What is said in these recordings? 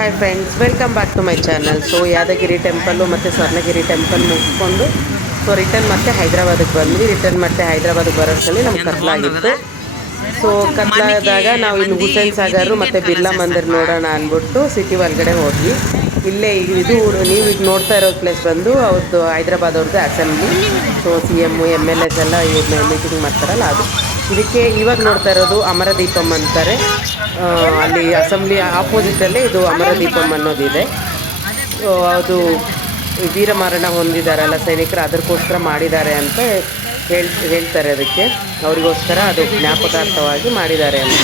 Hi friends, welcome back to my channel. So Yadagiri temple ಮತ್ತು Swarnagiri temple ಮುಗಿಸ್ಕೊಂಡು so return ಮತ್ತೆ ಹೈದ್ರಾಬಾದಿಗೆ ಬಂದ್ವಿ. ರಿಟರ್ನ್ ಮತ್ತೆ ಹೈದ್ರಾಬಾದಿಗೆ ಬರೋಷ್ಟರಲ್ಲಿ ನಮ್ಗೆ ಕತ್ಲಾಗಿತ್ತು. ಸೊ ಕತ್ಲಾದಾಗ ನಾವು ಇನ್ನು ಹುಸೇನ್ ಸಾಗರ್ ಮತ್ತು ಬಿರ್ಲಾ ಮಂದಿರ್ ನೋಡೋಣ ಅಂದ್ಬಿಟ್ಟು ಸಿಟಿ ಒಳಗಡೆ ಹೋದ್ವಿ. ಇಲ್ಲೇ ಇದು ನೀವು ಈಗ ನೋಡ್ತಾ ಇರೋ ಪ್ಲೇಸ್ ಬಂದು ಅವ್ರದ್ದು ಹೈದ್ರಾಬಾದ್ ಅವ್ರದ್ದು ಅಸೆಂಬ್ಲಿ. ಸೊ CM MLAs ಎಲ್ಲ ಇವ್ರನ್ನ ಮೀಟಿಂಗ್ ಮಾಡ್ತಾರಲ್ಲ ಅದು. ಇದಕ್ಕೆ ಇವಾಗ ನೋಡ್ತಾ ಇರೋದು ಅಮರದೀಪಂ ಅಂತಾರೆ. ಅಲ್ಲಿ ಅಸೆಂಬ್ಲಿ ಆಪೋಸಿಟಲ್ಲೇ ಇದು ಅಮರದೀಪಂ ಅನ್ನೋದಿದೆ. ಸೊ ಅದು ವೀರಮರಣ ಹೊಂದಿದಾರಲ್ಲ ಸೈನಿಕರು, ಅದಕ್ಕೋಸ್ಕರ ಮಾಡಿದ್ದಾರೆ ಅಂತ ಹೇಳ್ತಾರೆ. ಅದಕ್ಕೆ ಅವರಿಗೋಸ್ಕರ ಅದು ಜ್ಞಾಪಕಾರ್ಥವಾಗಿ ಮಾಡಿದ್ದಾರೆ ಅಂತ.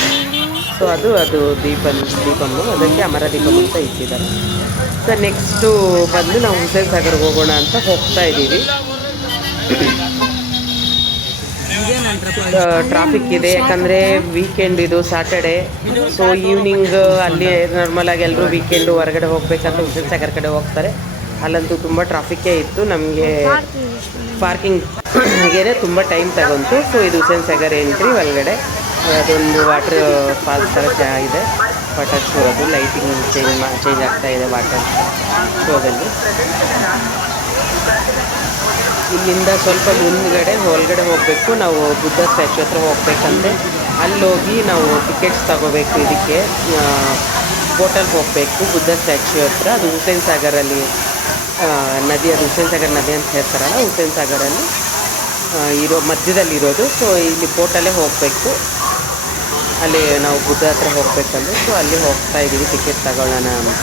ಸೊ ಅದು ದೀಪಂ ಅದಕ್ಕೆ ಅಮರದೀಪಂ ಅಂತ ಇಟ್ಟಿದ್ದಾರೆ. ಸೊ ನೆಕ್ಸ್ಟು ಬಂದು ನಾವು ಹುಸೇನ್ ಸಾಗರ್ಗೆ ಹೋಗೋಣ ಅಂತ ಹೋಗ್ತಾ ಇದ್ದೀವಿ. ಟ್ರಾಫಿಕ್ ಇದೆ, ಯಾಕಂದರೆ ವೀಕೆಂಡ್ ಇದು ಸ್ಯಾಟರ್ಡೆ. ಸೊ ಈವ್ನಿಂಗ್ ಅಲ್ಲಿ ನಾರ್ಮಲಾಗಿ ಎಲ್ಲರೂ ವೀಕೆಂಡು ಹೊರಗಡೆ ಹೋಗ್ಬೇಕಂತ ಹುಸೇನ್ ಸಾಗರ್ ಕಡೆ ಹೋಗ್ತಾರೆ. ಅಲ್ಲಂತೂ ತುಂಬ ಟ್ರಾಫಿಕ್ಕೇ ಇತ್ತು. ನಮಗೆ ಪಾರ್ಕಿಂಗ್ಗೆ ತುಂಬ ಟೈಮ್ ತಗೊಂತು. ಸೊ ಇದು ಹುಸೇನ್ ಸಾಗರ್ ಎಂಟ್ರಿ ಒಳಗಡೆ. ಅದೊಂದು ವಾಟರ್ ಫಾಲ್ಸ್ ಥರ ಇದೆ. ವಾಟರ್ ಶೋ, ಅದು ಲೈಟಿಂಗ್ ಚೇಂಜ್ ಆಗ್ತಾ ಇದೆ ವಾಟರ್ ಶೋದಲ್ಲಿ. ಇಲ್ಲಿಂದ ಸ್ವಲ್ಪ ಒಳಗಡೆ ಹೋಗಬೇಕು. ನಾವು ಬುದ್ಧ ಸ್ಟ್ಯಾಚ್ಯೂ ಹತ್ರ ಹೋಗ್ಬೇಕಂದ್ರೆ ಅಲ್ಲೋಗಿ ನಾವು ಟಿಕೆಟ್ಸ್ ತಗೋಬೇಕು. ಇದಕ್ಕೆ ಬೋಟಲ್ಲಿ ಹೋಗಬೇಕು ಬುದ್ಧ ಸ್ಟ್ಯಾಚ್ಯೂ ಹತ್ರ. ಅದು ಹುಸೇನ್ ಸಾಗರಲ್ಲಿ ನದಿ, ಅದು ಹುಸೇನ್ ಸಾಗರ್ ನದಿ ಅಂತ ಹೇಳ್ತಾರಲ್ಲ, ಹುಸೇನ್ ಸಾಗರಲ್ಲಿ ಮಧ್ಯದಲ್ಲಿರೋದು. ಸೊ ಇಲ್ಲಿ ಬೋಟಲ್ಲೇ ಹೋಗಬೇಕು. ಅಲ್ಲಿ ನಾವು ಬುದ್ಧ ಹತ್ರ ಹೋಗ್ಬೇಕಂದ್ರೆ ಸೊ ಅಲ್ಲಿ ಹೋಗ್ತಾ ಇದ್ದೀವಿ ಟಿಕೆಟ್ ತಗೊಳ್ಳೋಣ ಅಂತ.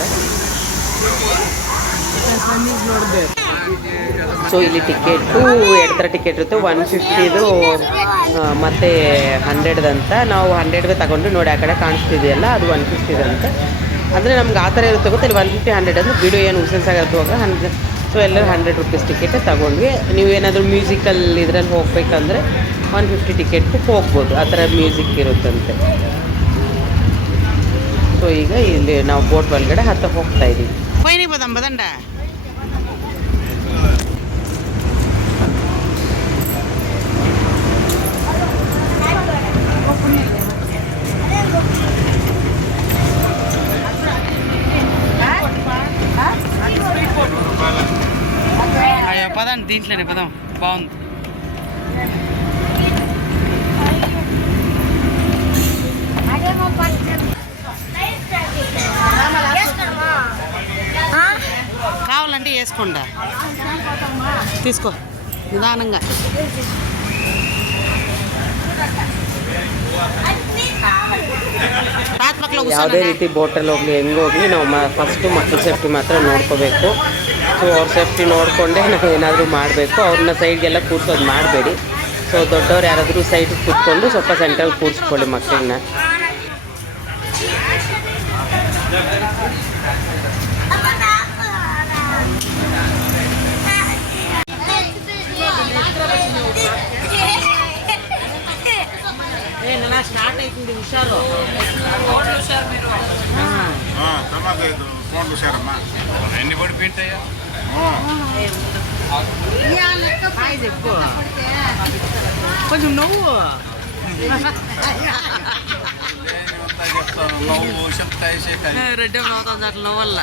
ಸೊ ಇಲ್ಲಿ ಟಿಕೆಟು ಎರಡು ಥರ ಟಿಕೆಟ್ ಇರುತ್ತೆ. 150 ಮತ್ತು 100 ಅಂತ. ನಾವು 100 ತಗೊಂಡು ನೋಡಿ ಆ ಕಡೆ ಕಾಣಿಸ್ತಿದೆಯಲ್ಲ, ಅದು 150 ಅಂತ. ಅಂದರೆ ನಮ್ಗೆ ಆ ಥರ ಇರುತ್ತೆ ಗೊತ್ತಿಲ್ಲ. 150, 100 ಅಂದರೆ ಬಿಡು, ಏನು ಹುಸೇನ್ ಸಾಗರ್ ಹೋಗ 100. ಸೊ ಎಲ್ಲರೂ 100 ರೂಪೀಸ್ ಟಿಕೆಟೇ ತಗೊಂಡ್ವಿ. ನೀವೇನಾದರೂ ಮ್ಯೂಸಿಕಲ್ ಇದರಲ್ಲಿ ಹೋಗ್ಬೇಕಂದ್ರೆ 150 ಟಿಕೆಟ್ಗೂ ಹೋಗ್ಬೋದು. ಆ ಥರ ಮ್ಯೂಸಿಕ್ ಇರುತ್ತಂತೆ. ಸೊ ಈಗ ಇಲ್ಲಿ ನಾವು ಬೋಟ್ ಒಳಗಡೆ ಹೋಗ್ತಾ ಇದ್ದೀವಿ. పదండి, దీంట్లోనే పదం. బాగుంది. కావాలంటే వేసుకోండా, తీసుకో నిదానంగా. ಯಾವುದೇ ರೀತಿ ಬೋಟಲ್ಲಿ ಹೋಗಲಿ ಹೆಂಗೆ ಹೋಗಲಿ ನಾವು ಫಸ್ಟು ಮಕ್ಕಳ ಸೇಫ್ಟಿ ಮಾತ್ರ ನೋಡ್ಕೋಬೇಕು. ಸೊ ಅವ್ರ ಸೇಫ್ಟಿ ನೋಡಿಕೊಂಡೇ ನಾವು ಏನಾದರೂ ಮಾಡಬೇಕು. ಅವ್ರನ್ನ ಸೈಡ್ಗೆಲ್ಲ ಕೂರ್ಸೋದು ಮಾಡಬೇಡಿ. ಸೊ ದೊಡ್ಡವ್ರು ಯಾರಾದರೂ ಸೈಡ್ಗೆ ಕೂತ್ಕೊಂಡು ಸ್ವಲ್ಪ ಸೆಂಟ್ರಲ್ಲಿ ಕೂರಿಸ್ಕೊಳ್ಳಿ ಮಕ್ಕಳನ್ನ. స్టార్ట్ అవుతుంది. హుషారు మీరు ఫోన్ హుషారమ్మా. ఎన్ని పడిపోయింటాయా ఎక్కువ కొంచెం నవ్వు నవ్వు చెప్తాయి. రెడ్డి అవుతుంది అట్లా నవ్వల్ల.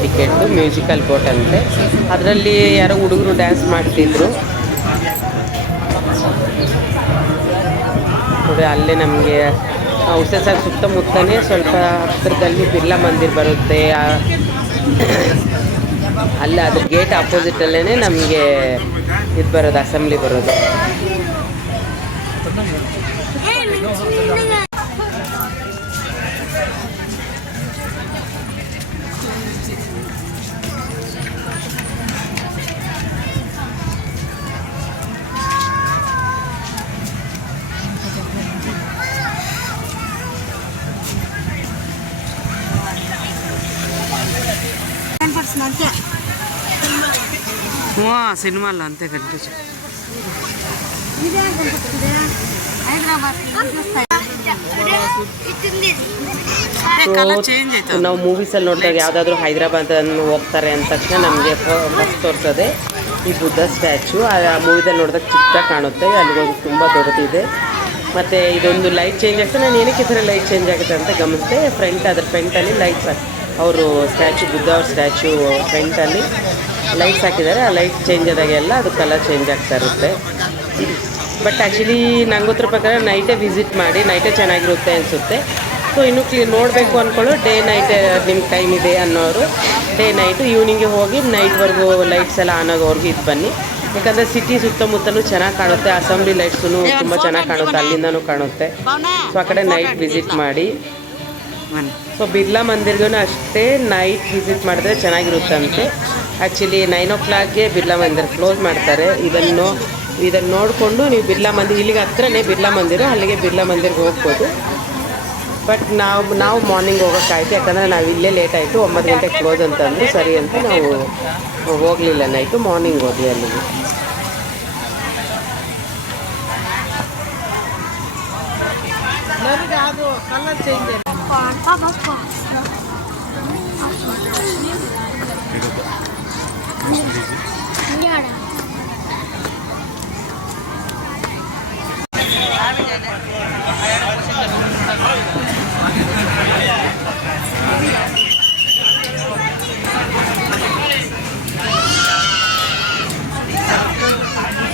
ಟಿಕೆಟ್ ಮ್ಯೂಸಿಕಲ್ ಬೋಟ್ ಅಂತೆ. ಅದರಲ್ಲಿ ಯಾರೋ ಹುಡುಗರು ಡ್ಯಾನ್ಸ್ ಮಾಡ್ತಿದ್ರು ನೋಡಿ. ಅಲ್ಲೇ ನಮಗೆ ಹುಸೇನ್ ಸಾಗರ್ ಸುತ್ತಮುತ್ತನೇ ಸ್ವಲ್ಪ ಹತ್ತಿರದಲ್ಲಿ ಬಿರ್ಲಾ ಮಂದಿರ್ ಬರುತ್ತೆ. ಅಲ್ಲ ಅದ್ರ ಗೇಟ್ ಆಪೋಸಿಟಲ್ಲೇ ನಮಗೆ ಇದು ಬರೋದು, ಅಸೆಂಬ್ಲಿ ಬರೋದು. సినిమాల్లో అంతే కనిపించు. ಸೊ ನಾವು ಮೂವೀಸಲ್ಲಿ ನೋಡಿದಾಗ ಯಾವುದಾದ್ರೂ ಹೈದ್ರಾಬಾದ್ ಹೋಗ್ತಾರೆ ಅಂದ ತಕ್ಷಣ ನಮಗೆ ಫಸ್ಟ್ ತೋರಿಸೋದೆ ಈ ಬುದ್ಧ ಸ್ಟ್ಯಾಚು. ಆ ಮೂವಿದಲ್ಲಿ ನೋಡಿದಾಗ ಚಿಕ್ಕ ಕಾಣುತ್ತೆ, ಅಲ್ಲಿ ಹೋಗಿ ತುಂಬ ದೊಡ್ಡದಿದೆ. ಮತ್ತು ಇದೊಂದು ಲೈಟ್ ಚೇಂಜ್ ಆಗ್ತದೆ. ನಾನು ಏನಕ್ಕೆ ಈ ಥರ ಲೈಟ್ ಚೇಂಜ್ ಆಗುತ್ತೆ ಅಂತ ಗಮನಿಸಿದೆ. ಅದ್ರ ಫ್ರಂಟಲ್ಲಿ ಲೈಟ್ಸ್ ಅವರು ಸ್ಟ್ಯಾಚು, ಬುದ್ಧ ಅವ್ರ ಸ್ಟ್ಯಾಚು ಫ್ರಂಟಲ್ಲಿ ಲೈಟ್ಸ್ ಹಾಕಿದ್ದಾರೆ. ಆ ಲೈಟ್ ಚೇಂಜ್ ಆದಾಗೆಲ್ಲ ಅದು ಕಲರ್ ಚೇಂಜ್ ಆಗ್ತಾ ಇರುತ್ತೆ. ಬಟ್ ಆ್ಯಕ್ಚುಲಿ ನಂಗೆ ಗೊತ್ತಿರೋ ಪ್ರಕಾರ ನೈಟೇ ವಿಸಿಟ್ ಮಾಡಿ, ನೈಟೇ ಚೆನ್ನಾಗಿರುತ್ತೆ ಅನಿಸುತ್ತೆ. ಸೊ ಇನ್ನೂ ನೋಡಬೇಕು ಅಂದ್ಕೊಳ್ಳೋ ಡೇ ನೈಟ್ ನಿಮ್ಗೆ ಟೈಮ್ ಇದೆ ಅನ್ನೋರು ಡೇ ನೈಟು ಈವ್ನಿಂಗ್ಗೆ ಹೋಗಿ ನೈಟ್ವರೆಗೂ ಲೈಟ್ಸ್ ಎಲ್ಲ ಆನ್ ಆಗೋವರೆಗೂ ಇದು ಬನ್ನಿ. ಯಾಕಂದರೆ ಸಿಟಿ ಸುತ್ತಮುತ್ತಲೂ ಚೆನ್ನಾಗಿ ಕಾಣುತ್ತೆ. ಅಸೆಂಬ್ಲಿ ಲೈಟ್ಸೂ ತುಂಬ ಚೆನ್ನಾಗಿ ಕಾಣುತ್ತೆ, ಅಲ್ಲಿಂದನೂ ಕಾಣುತ್ತೆ. ಸೊ ಆ ಕಡೆ ನೈಟ್ ವಿಸಿಟ್ ಮಾಡಿ. ಸೊ ಬಿರ್ಲಾ ಮಂದಿರ್ಗೂ ಅಷ್ಟೇ ನೈಟ್ ವಿಸಿಟ್ ಮಾಡಿದ್ರೆ ಚೆನ್ನಾಗಿರುತ್ತಂತೆ. ಆ್ಯಕ್ಚುಲಿ 9 o'clockಗೆ ಬಿರ್ಲಾ ಮಂದಿರ ಕ್ಲೋಸ್ ಮಾಡ್ತಾರೆ. ಇದನ್ನು ನೋಡಿಕೊಂಡು ನೀವು ಬಿರ್ಲಾ ಮಂದಿರ, ಇಲ್ಲಿಗೆ ಹತ್ರನೇ ಬಿರ್ಲಾ ಮಂದಿರ, ಅಲ್ಲಿಗೆ ಬಿರ್ಲಾ ಮಂದಿರ್ಗೆ ಹೋಗ್ಬೋದು. ಬಟ್ ನಾವು ಮಾರ್ನಿಂಗ್ ಹೋಗೋಕ್ಕಾಯ್ತು, ಯಾಕಂದರೆ ನಾವು ಇಲ್ಲೇ ಲೇಟ್ ಆಯಿತು. 9 ಗಂಟೆಗೆ ಕ್ಲೋಸ್ ಅಂತಂದು ಸರಿ ಅಂತ ನಾವು ಹೋಗಲಿಲ್ಲ. ನೈಟು ಮಾರ್ನಿಂಗ್ ಹೋದ್ವಿ ಅಲ್ಲಿಗೆ. ಅದು ಕಲರ್ ಚೇಂಜ್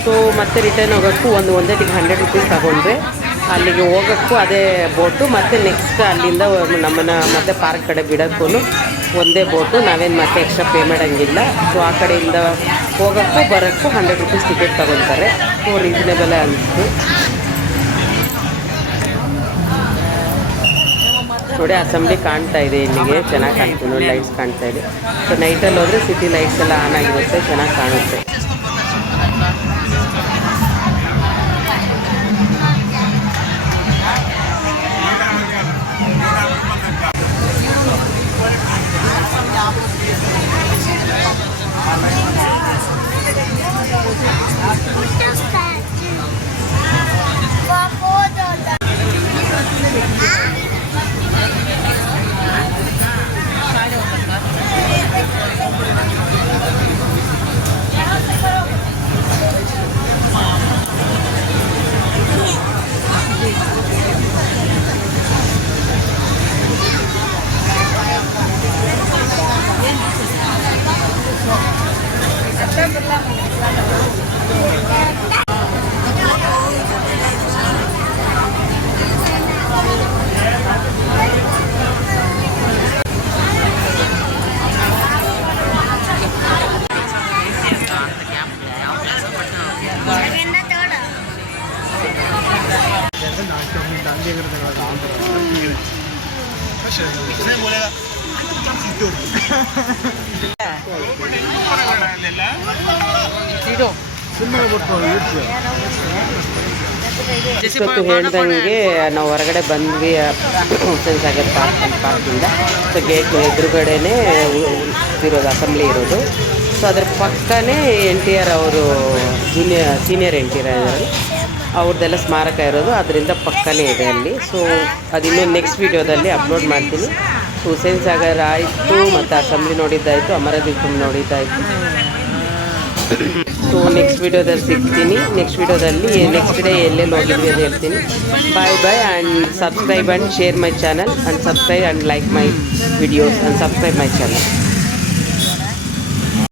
ಸೊ ಮತ್ತೆ ರಿಟರ್ನ್ ಹೋಗೋಕ್ಕೂ ಒಂದೇ ಟಿಕೆಟ್ 100 rupees ತಗೊಂಡ್ರೆ ಅಲ್ಲಿಗೆ ಹೋಗೋಕ್ಕೂ ಅದೇ ಬೋಟು. ಮತ್ತು ನೆಕ್ಸ್ಟ್ ಅಲ್ಲಿಂದ ನಮ್ಮನ್ನು ಮತ್ತೆ ಪಾರ್ಕ್ ಕಡೆ ಬಿಡೋಕ್ಕೂ ಒಂದೇ ಬೋಟು. ನಾವೇನು ಮತ್ತೆ ಎಕ್ಸ್ಟ್ರಾ ಪೇ ಮಾಡೋಂಗಿಲ್ಲ. ಸೊ ಆ ಕಡೆಯಿಂದ ಹೋಗೋಕ್ಕೂ ಬರೋಕ್ಕೂ 100 rupees ಟಿಕೆಟ್ ತಗೊತಾರೆ. ಸೊ ರೀಸನೇಬಲ್ ಅನಿಸ್ತು. ನೋಡಿ ಅಸೆಂಬ್ಲಿ ಕಾಣ್ತಾ ಇದೆ, ಇಲ್ಲಿಗೆ ಚೆನ್ನಾಗಿ ಕಾಣ್ತೀವಿ ನೋಡಿ, ಲೈಟ್ಸ್ ಕಾಣ್ತಾ ಇದೆ. ಸೊ ನೈಟಲ್ಲಿ ಹೋದರೆ ಸಿಟಿ ಲೈಟ್ಸ್ ಎಲ್ಲ ಆನ್ ಆಗಿರುತ್ತೆ, ಚೆನ್ನಾಗಿ ಕಾಣುತ್ತೆ. ಇಷ್ಟೊತ್ತು ಹೇಳ್ದಂಗೆ ನಾವು ಹೊರಗಡೆ ಬಂದ್ವಿ ಹುಸೇನ್ ಸಾಗರ್ ಪಾರ್ಕಿಂದ. ಸೊ ಗೇಟ್ ಎದುರುಗಡೆನೇ ಇರೋದು ಅಸೆಂಬ್ಲಿ ಇರೋದು. ಸೊ ಅದ್ರ ಪಕ್ಕನೇ NTR ಅವರು ಸೀನಿಯರ್ NTR ಅವ್ರದ್ದೆಲ್ಲ ಸ್ಮಾರಕ ಇರೋದು, ಅದರಿಂದ ಪಕ್ಕನೇ ಇದೆ ಅಲ್ಲಿ. ಸೊ ಅದಿನ್ನೂ ನೆಕ್ಸ್ಟ್ ವೀಡಿಯೋದಲ್ಲಿ ಅಪ್ಲೋಡ್ ಮಾಡ್ತೀನಿ. ಹುಸೇನ್ ಸಾಗರ್ ಆಯಿತು, ಮತ್ತು ಅಸೆಂಬ್ಲಿ ನೋಡಿದ್ದಾಯಿತು, ಅಮರದೀಪ ನೋಡಿದ್ದಾಯಿತು. ಸೊ ನೆಕ್ಸ್ಟ್ ವೀಡಿಯೋದಲ್ಲಿ ಸಿಗ್ತೀನಿ. ನೆಕ್ಸ್ಟ್ ವೀಡಿಯೋದಲ್ಲಿ ನೆಕ್ಸ್ಟ್ ಡೇ ಎಲ್ಲೆಲ್ಲಿ ಹೋಗಿದ್ವಿ ಅಂತ ಹೇಳ್ತೀನಿ. Bye and subscribe and share my channel and subscribe and like my videos and subscribe my channel.